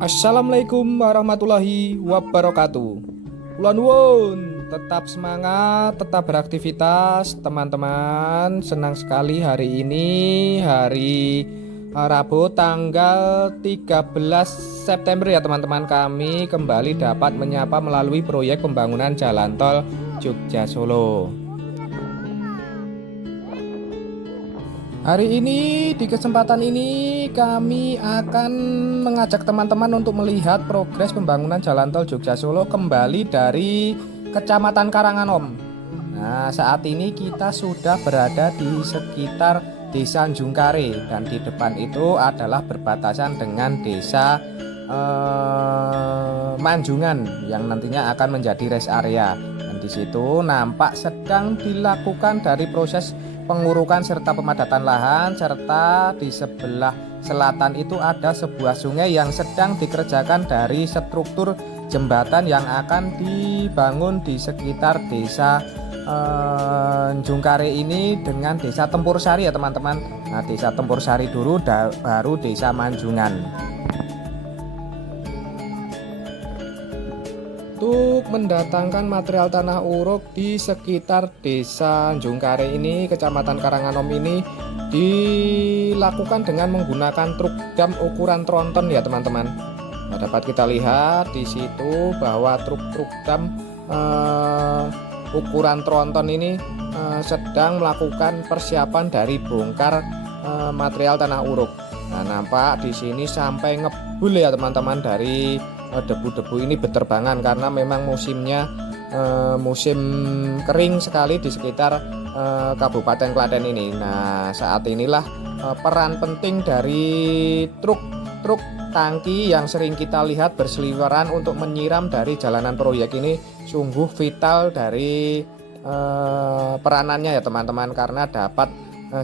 Assalamualaikum warahmatullahi wabarakatuh. Kula nuwun, tetap semangat, tetap beraktivitas teman-teman. Senang sekali hari ini hari Rabu tanggal 13 September ya teman-teman, kami kembali dapat menyapa melalui proyek pembangunan jalan tol Jogja Solo. Hari ini di kesempatan ini kami akan mengajak teman-teman untuk melihat progres pembangunan jalan tol Jogja Solo kembali dari Kecamatan Karanganom. Nah, saat ini kita sudah berada di sekitar Desa Jungkare dan di depan itu adalah berbatasan dengan Desa Manjungan yang nantinya akan menjadi rest area. Dan di situ nampak sedang dilakukan dari proses pengurukan serta pemadatan lahan, serta di sebelah selatan itu ada sebuah sungai yang sedang dikerjakan dari struktur jembatan yang akan dibangun di sekitar Desa Jungkare ini dengan Desa Tempur Sari ya teman-teman. Nah, Desa Tempur Sari dulu baru Desa Manjungan. Untuk mendatangkan material tanah uruk di sekitar Desa Jungkare ini, Kecamatan Karanganom ini dilakukan dengan menggunakan truk dam ukuran tronton ya teman-teman. Nah, dapat kita lihat di situ bahwa truk dam ukuran tronton ini sedang melakukan persiapan dari bongkar material tanah uruk. Nah, nampak di sini sampai ngebul ya teman-teman, dari debu-debu ini berterbangan karena memang musimnya musim kering sekali di sekitar Kabupaten Klaten ini. Nah, saat inilah peran penting dari truk tangki yang sering kita lihat berseliweran untuk menyiram dari jalanan proyek ini sungguh vital dari peranannya ya teman-teman, karena dapat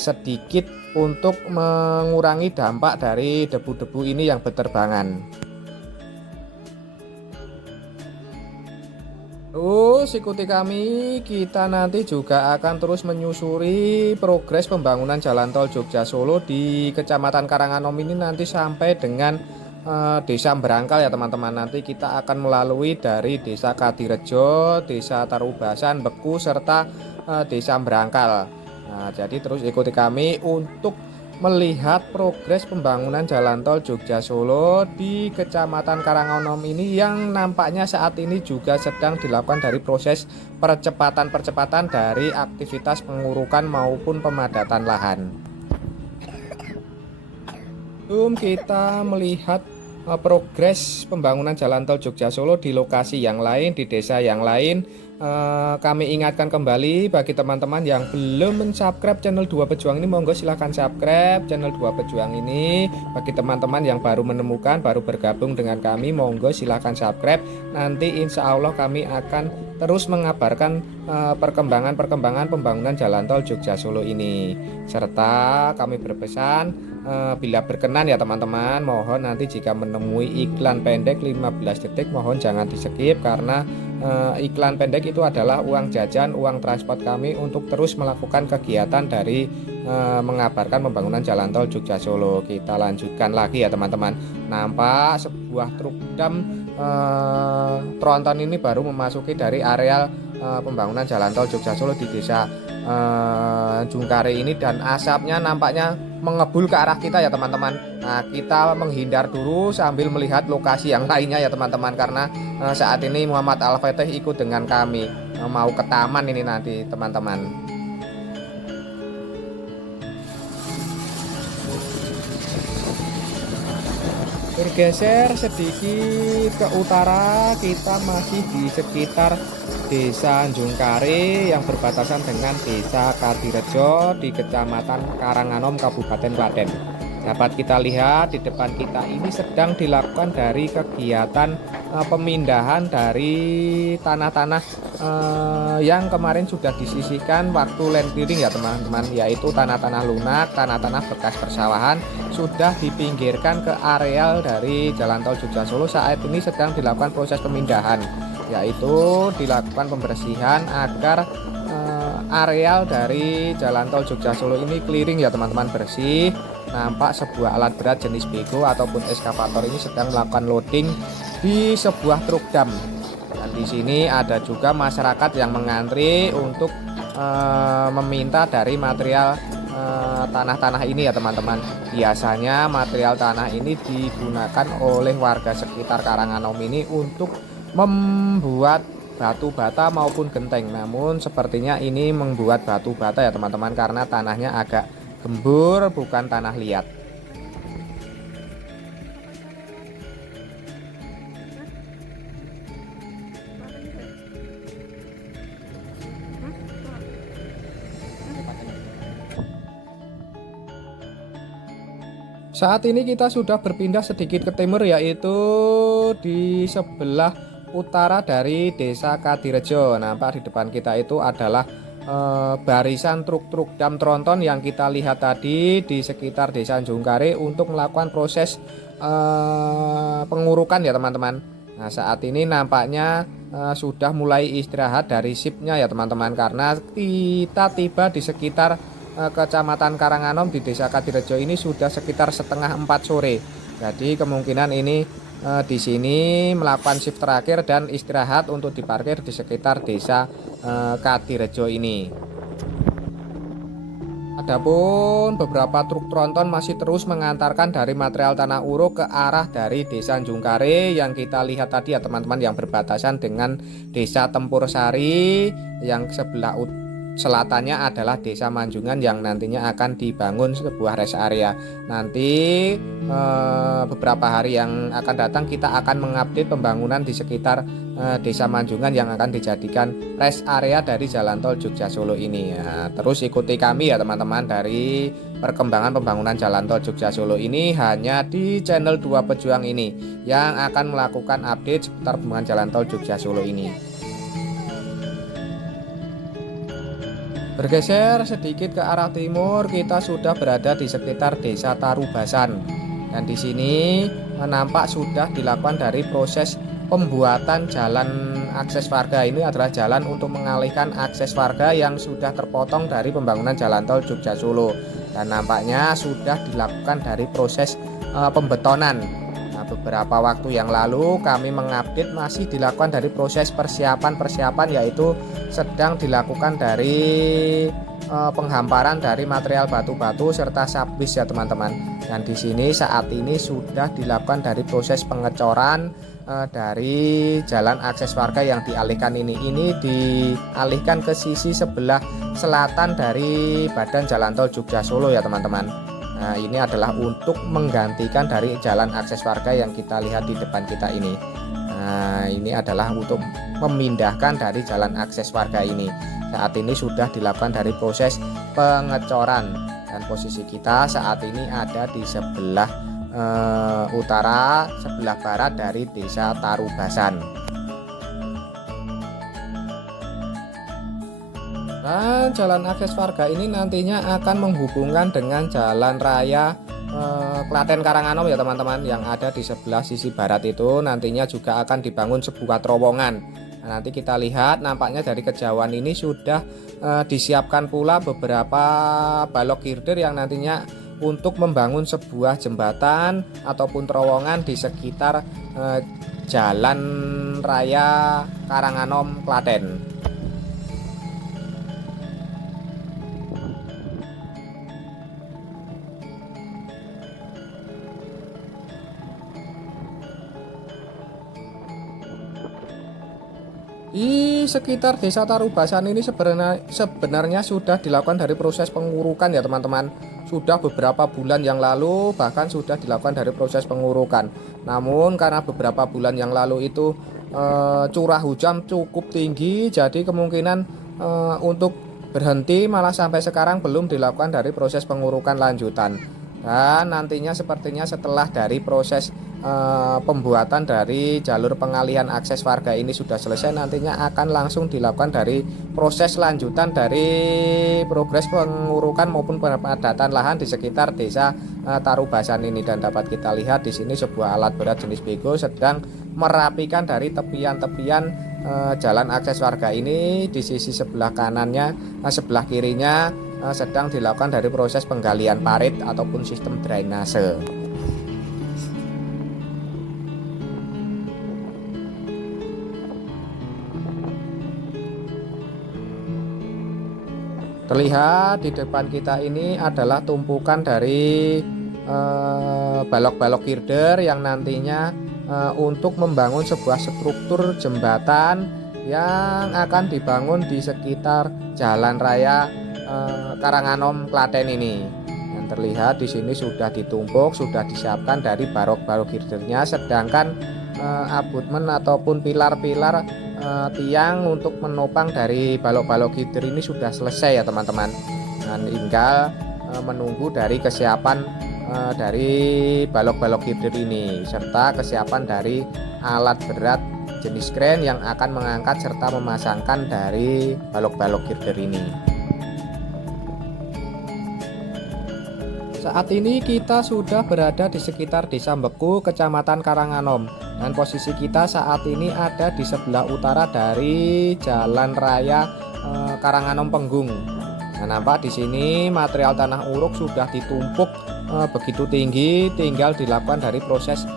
sedikit untuk mengurangi dampak dari debu-debu ini yang berterbangan. Terus ikuti kami, kita nanti juga akan terus menyusuri progres pembangunan jalan tol Jogja Solo di Kecamatan Karanganom ini nanti sampai dengan Desa Berangkal ya teman-teman. Nanti kita akan melalui dari Desa Kadirejo, Desa Tarubasan, Beku, serta Desa Berangkal. Nah, jadi terus ikuti kami untuk melihat progres pembangunan jalan tol Jogja Solo di Kecamatan Karanganom ini yang nampaknya saat ini juga sedang dilakukan dari proses percepatan dari aktivitas pengurukan maupun pemadatan lahan. Kita melihat progres pembangunan jalan tol Jogja Solo di lokasi yang lain, di desa yang lain. Kami ingatkan kembali bagi teman-teman yang belum mensubscribe channel Dua Pejuang ini, monggo silahkan subscribe channel Dua Pejuang ini. Bagi teman-teman yang baru menemukan, baru bergabung dengan kami, monggo silahkan subscribe. Nanti insya Allah kami akan terus mengabarkan perkembangan pembangunan jalan tol Jogja Solo ini. Serta kami berpesan, bila berkenan ya teman-teman, mohon nanti jika menemui iklan pendek 15 detik mohon jangan di skip, karena iklan pendek itu adalah uang jajan, uang transport kami untuk terus melakukan kegiatan dari mengabarkan pembangunan jalan tol Jogja Solo. Kita lanjutkan lagi ya teman-teman. Nampak sebuah truk dam tronton ini baru memasuki dari areal pembangunan jalan tol Jogja Solo di Desa Jungkare ini, dan asapnya nampaknya mengebul ke arah kita ya teman-teman. Nah, kita menghindar dulu sambil melihat lokasi yang lainnya ya teman-teman, karena saat ini Muhammad Al-Fatih ikut dengan kami mau ke taman ini nanti teman-teman. Bergeser sedikit ke utara, kita masih di sekitar Desa Jungkare yang berbatasan dengan Desa Kadirejo di Kecamatan Karanganom, Kabupaten Klaten. Dapat kita lihat di depan kita ini sedang dilakukan dari kegiatan pemindahan dari tanah-tanah yang kemarin sudah disisihkan waktu land clearing ya teman-teman, yaitu tanah-tanah lunak, tanah-tanah bekas persawahan sudah dipinggirkan ke areal dari jalan tol Jogja Solo. Saat ini sedang dilakukan proses pemindahan, yaitu dilakukan pembersihan agar areal dari jalan tol Jogja Solo ini clearing ya teman-teman, bersih. Nampak sebuah alat berat jenis bego ataupun eskavator ini sedang melakukan loading di sebuah truk dam. Dan di sini ada juga masyarakat yang mengantri untuk meminta dari material tanah-tanah ini ya teman-teman. Biasanya material tanah ini digunakan oleh warga sekitar Karanganom ini untuk membuat batu bata maupun genteng. Namun sepertinya ini membuat batu bata ya teman-teman, karena tanahnya agak gembur, bukan tanah liat. Saat ini kita sudah berpindah sedikit ke timur, yaitu di sebelah utara dari Desa Kadirejo. Nampak di depan kita itu adalah barisan truk-truk dam tronton yang kita lihat tadi di sekitar Desa Jungkare untuk melakukan proses pengurukan ya teman-teman. Nah, saat ini nampaknya sudah mulai istirahat dari sipnya ya teman-teman, karena kita tiba di sekitar Kecamatan Karanganom di Desa Kadirejo ini sudah sekitar setengah 4 sore. Jadi kemungkinan ini di sini melakukan shift terakhir dan istirahat untuk diparkir di sekitar Desa Kadirejo ini. Adapun beberapa truk tronton masih terus mengantarkan dari material tanah uruk ke arah dari Desa Jungkare yang kita lihat tadi ya teman-teman, yang berbatasan dengan Desa Tempur Sari, yang sebelah selatannya adalah Desa Manjungan yang nantinya akan dibangun sebuah rest area. Nanti beberapa hari yang akan datang kita akan mengupdate pembangunan di sekitar Desa Manjungan yang akan dijadikan rest area dari jalan tol Jogja Solo ini. Nah, terus ikuti kami ya teman-teman dari perkembangan pembangunan jalan tol Jogja Solo ini hanya di channel Dua Pejuang ini yang akan melakukan update seputar pembangunan jalan tol Jogja Solo ini. Bergeser sedikit ke arah timur, kita sudah berada di sekitar Desa Tarubasan. Dan di sini nampak sudah dilakukan dari proses pembuatan jalan akses warga. Ini adalah jalan untuk mengalihkan akses warga yang sudah terpotong dari pembangunan jalan tol Jogja Solo. Dan nampaknya sudah dilakukan dari proses pembetonan. Nah, beberapa waktu yang lalu kami mengupdate masih dilakukan dari proses persiapan yaitu sedang dilakukan dari penghamparan dari material batu-batu serta sablis ya teman-teman. Dan di sini saat ini sudah dilakukan dari proses pengecoran dari jalan akses warga yang dialihkan ini dialihkan ke sisi sebelah selatan dari badan jalan tol Jogja Solo ya teman-teman. Nah, ini adalah untuk menggantikan dari jalan akses warga yang kita lihat di depan kita ini. Nah, ini adalah untuk memindahkan dari jalan akses warga ini. Saat ini sudah dilakukan dari proses pengecoran, dan posisi kita saat ini ada di sebelah utara, sebelah barat dari Desa Tarubasan. Dan jalan akses warga ini nantinya akan menghubungkan dengan jalan raya Klaten Karanganom ya teman-teman, yang ada di sebelah sisi barat itu nantinya juga akan dibangun sebuah terowongan. Nah, nanti kita lihat nampaknya dari kejauhan ini sudah disiapkan pula beberapa balok girder yang nantinya untuk membangun sebuah jembatan ataupun terowongan di sekitar jalan raya Karanganom Klaten. Di sekitar Desa Tarubasan ini sebenarnya sudah dilakukan dari proses pengurukan ya teman-teman. Sudah beberapa bulan yang lalu bahkan sudah dilakukan dari proses pengurukan. Namun karena beberapa bulan yang lalu itu curah hujan cukup tinggi, jadi kemungkinan untuk berhenti malah sampai sekarang belum dilakukan dari proses pengurukan lanjutan. Dan nantinya sepertinya setelah dari proses pembuatan dari jalur pengalihan akses warga ini sudah selesai, nantinya akan langsung dilakukan dari proses lanjutan dari progres pengurukan maupun pemadatan lahan di sekitar Desa Tarubasan ini. Dan dapat kita lihat di sini sebuah alat berat jenis bego sedang merapikan dari tepian-tepian jalan akses warga ini di sisi sebelah kanannya, sebelah kirinya sedang dilakukan dari proses penggalian parit ataupun sistem drainase. Terlihat di depan kita ini adalah tumpukan dari balok-balok girder yang nantinya untuk membangun sebuah struktur jembatan yang akan dibangun di sekitar jalan raya Karanganom Klaten ini. Yang terlihat di sini sudah ditumpuk, sudah disiapkan dari balok-balok girdernya, sedangkan abutmen ataupun pilar-pilar tiang untuk menopang dari balok-balok girder ini sudah selesai ya teman-teman. Nah, tinggal menunggu dari kesiapan dari balok-balok girder ini serta kesiapan dari alat berat jenis kren yang akan mengangkat serta memasangkan dari balok-balok girder ini. Saat ini kita sudah berada di sekitar Desa Mbeku, Kecamatan Karanganom, dan posisi kita saat ini ada di sebelah utara dari Jalan Raya Karanganom Penggung. Nah, nampak di sini material tanah uruk sudah ditumpuk begitu tinggi, tinggal dilakukan dari proses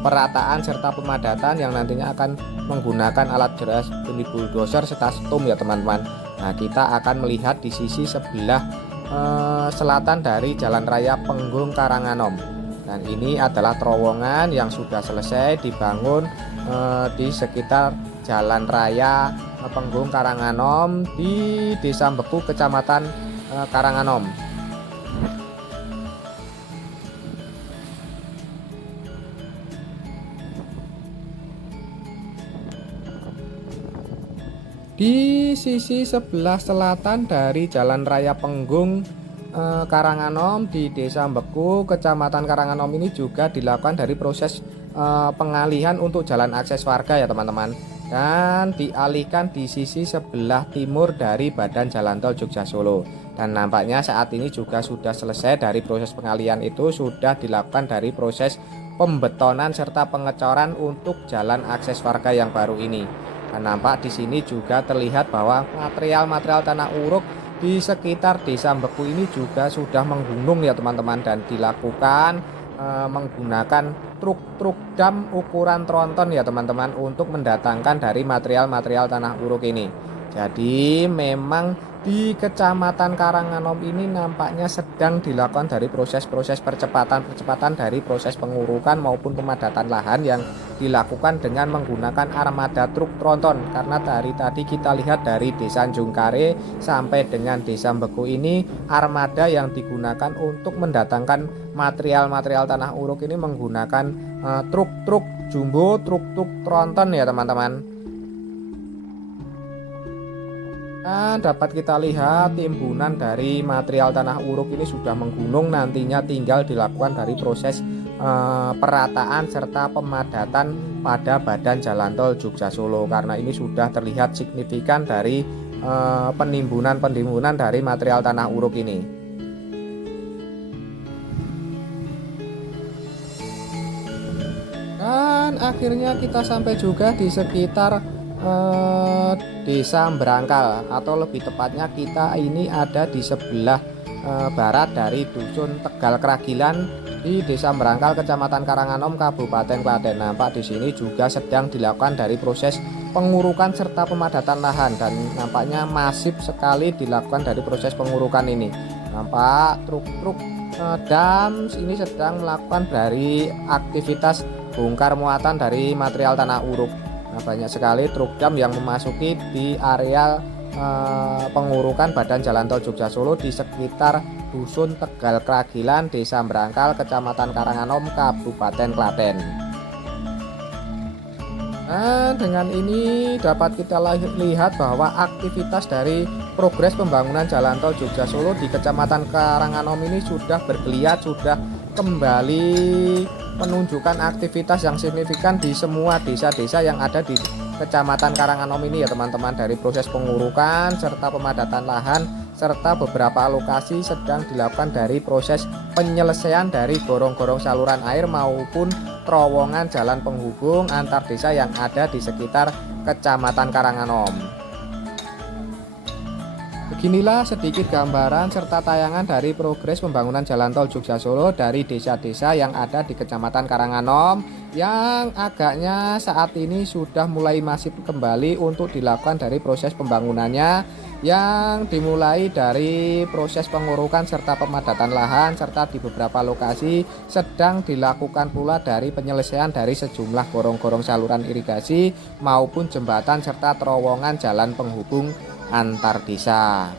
perataan serta pemadatan yang nantinya akan menggunakan alat deras unit bulldozer serta stum ya teman-teman. Nah, kita akan melihat di sisi sebelah selatan dari Jalan Raya Penggung Karanganom, dan ini adalah terowongan yang sudah selesai dibangun di sekitar Jalan Raya Penggung Karanganom di Desa Mbeku, Kecamatan Karanganom. Di sisi sebelah selatan dari Jalan Raya Penggung Karanganom di Desa Mbeku, Kecamatan Karanganom ini juga dilakukan dari proses pengalihan untuk jalan akses warga ya teman-teman, dan dialihkan di sisi sebelah timur dari badan jalan tol Jogja Solo. Dan nampaknya saat ini juga sudah selesai dari proses pengalihan itu, sudah dilakukan dari proses pembetonan serta pengecoran untuk jalan akses warga yang baru ini. Dan nampak di sini juga terlihat bahwa material-material tanah uruk di sekitar Desa Mbeku ini juga sudah menggunung ya teman-teman, dan dilakukan menggunakan truk-truk dam ukuran tronton ya teman-teman untuk mendatangkan dari material-material tanah uruk ini. Jadi memang di Kecamatan Karanganom ini nampaknya sedang dilakukan dari proses-proses percepatan dari proses pengurukan maupun pemadatan lahan yang dilakukan dengan menggunakan armada truk tronton. Karena dari tadi kita lihat dari Desa Jungkare sampai dengan Desa Mbeku ini armada yang digunakan untuk mendatangkan material-material tanah uruk ini menggunakan truk-truk jumbo, truk-truk tronton ya teman-teman. Dan dapat kita lihat timbunan dari material tanah uruk ini sudah menggunung, nantinya tinggal dilakukan dari proses perataan serta pemadatan pada badan jalan tol Jogja Solo, karena ini sudah terlihat signifikan dari penimbunan dari material tanah uruk ini. Dan akhirnya kita sampai juga di sekitar Desa Mbrangkal, atau lebih tepatnya kita ini ada di sebelah barat dari Dusun Tegal Kragilan di Desa Mbrangkal, Kecamatan Karanganom, Kabupaten Klaten. Nampak di sini juga sedang dilakukan dari proses pengurukan serta pemadatan lahan, dan nampaknya masif sekali dilakukan dari proses pengurukan ini. Nampak truk-truk dam ini sedang melakukan dari aktivitas bongkar muatan dari material tanah uruk. Nah, banyak sekali truk dam yang memasuki di areal pengurukan badan jalan tol Jogja Solo di sekitar Dusun Tegal Kragilan, Desa Mbrangkal, Kecamatan Karanganom, Kabupaten Klaten. Nah, dengan ini dapat kita lihat bahwa aktivitas dari progres pembangunan jalan tol Jogja Solo di Kecamatan Karanganom ini sudah bergeliat, sudah kembali menunjukkan aktivitas yang signifikan di semua desa-desa yang ada di Kecamatan Karanganom ini ya teman-teman, dari proses pengurukan serta pemadatan lahan serta beberapa lokasi sedang dilakukan dari proses penyelesaian dari gorong-gorong saluran air maupun terowongan jalan penghubung antar desa yang ada di sekitar Kecamatan Karanganom. Beginilah sedikit gambaran serta tayangan dari progres pembangunan jalan tol Jogja Solo dari desa-desa yang ada di Kecamatan Karanganom yang agaknya saat ini sudah mulai masif kembali untuk dilakukan dari proses pembangunannya, yang dimulai dari proses pengurukan serta pemadatan lahan, serta di beberapa lokasi sedang dilakukan pula dari penyelesaian dari sejumlah gorong-gorong saluran irigasi maupun jembatan serta terowongan jalan penghubung antar desa.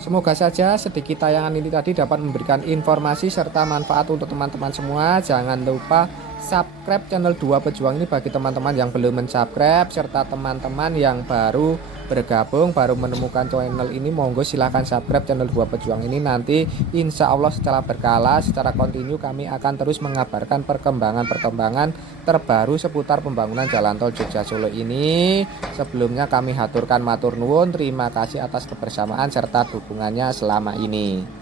Semoga saja sedikit tayangan ini tadi dapat memberikan informasi serta manfaat untuk teman-teman semua. Jangan lupa subscribe channel Dua Pejuang ini bagi teman-teman yang belum mensubscribe, serta teman-teman yang baru bergabung, baru menemukan channel ini, monggo silahkan subscribe channel Dua Pejuang ini. Nanti insya Allah secara berkala, secara kontinu kami akan terus mengabarkan perkembangan terbaru seputar pembangunan jalan tol Jogja Solo ini. Sebelumnya kami haturkan matur nuwun, terima kasih atas kebersamaan serta dukungannya selama ini.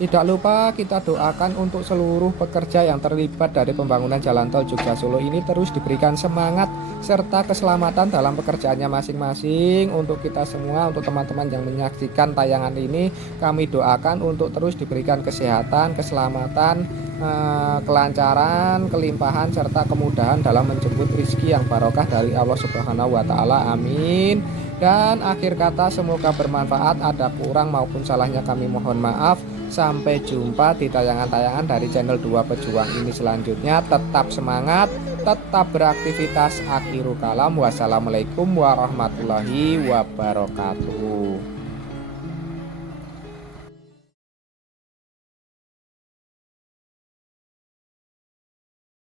Tidak lupa kita doakan untuk seluruh pekerja yang terlibat dari pembangunan jalan tol Jogja Solo ini terus diberikan semangat serta keselamatan dalam pekerjaannya masing-masing. Untuk kita semua, untuk teman-teman yang menyaksikan tayangan ini, kami doakan untuk terus diberikan kesehatan, keselamatan, kelancaran, kelimpahan serta kemudahan dalam menjemput rezeki yang barokah dari Allah Subhanahu wa taala. Amin. Dan akhir kata semoga bermanfaat. Ada kurang maupun salahnya kami mohon maaf. Sampai jumpa di tayangan-tayangan dari channel Dua Pejuang ini selanjutnya. Tetap semangat, tetap beraktivitas. Akhirul kalam, wassalamualaikum warahmatullahi wabarakatuh.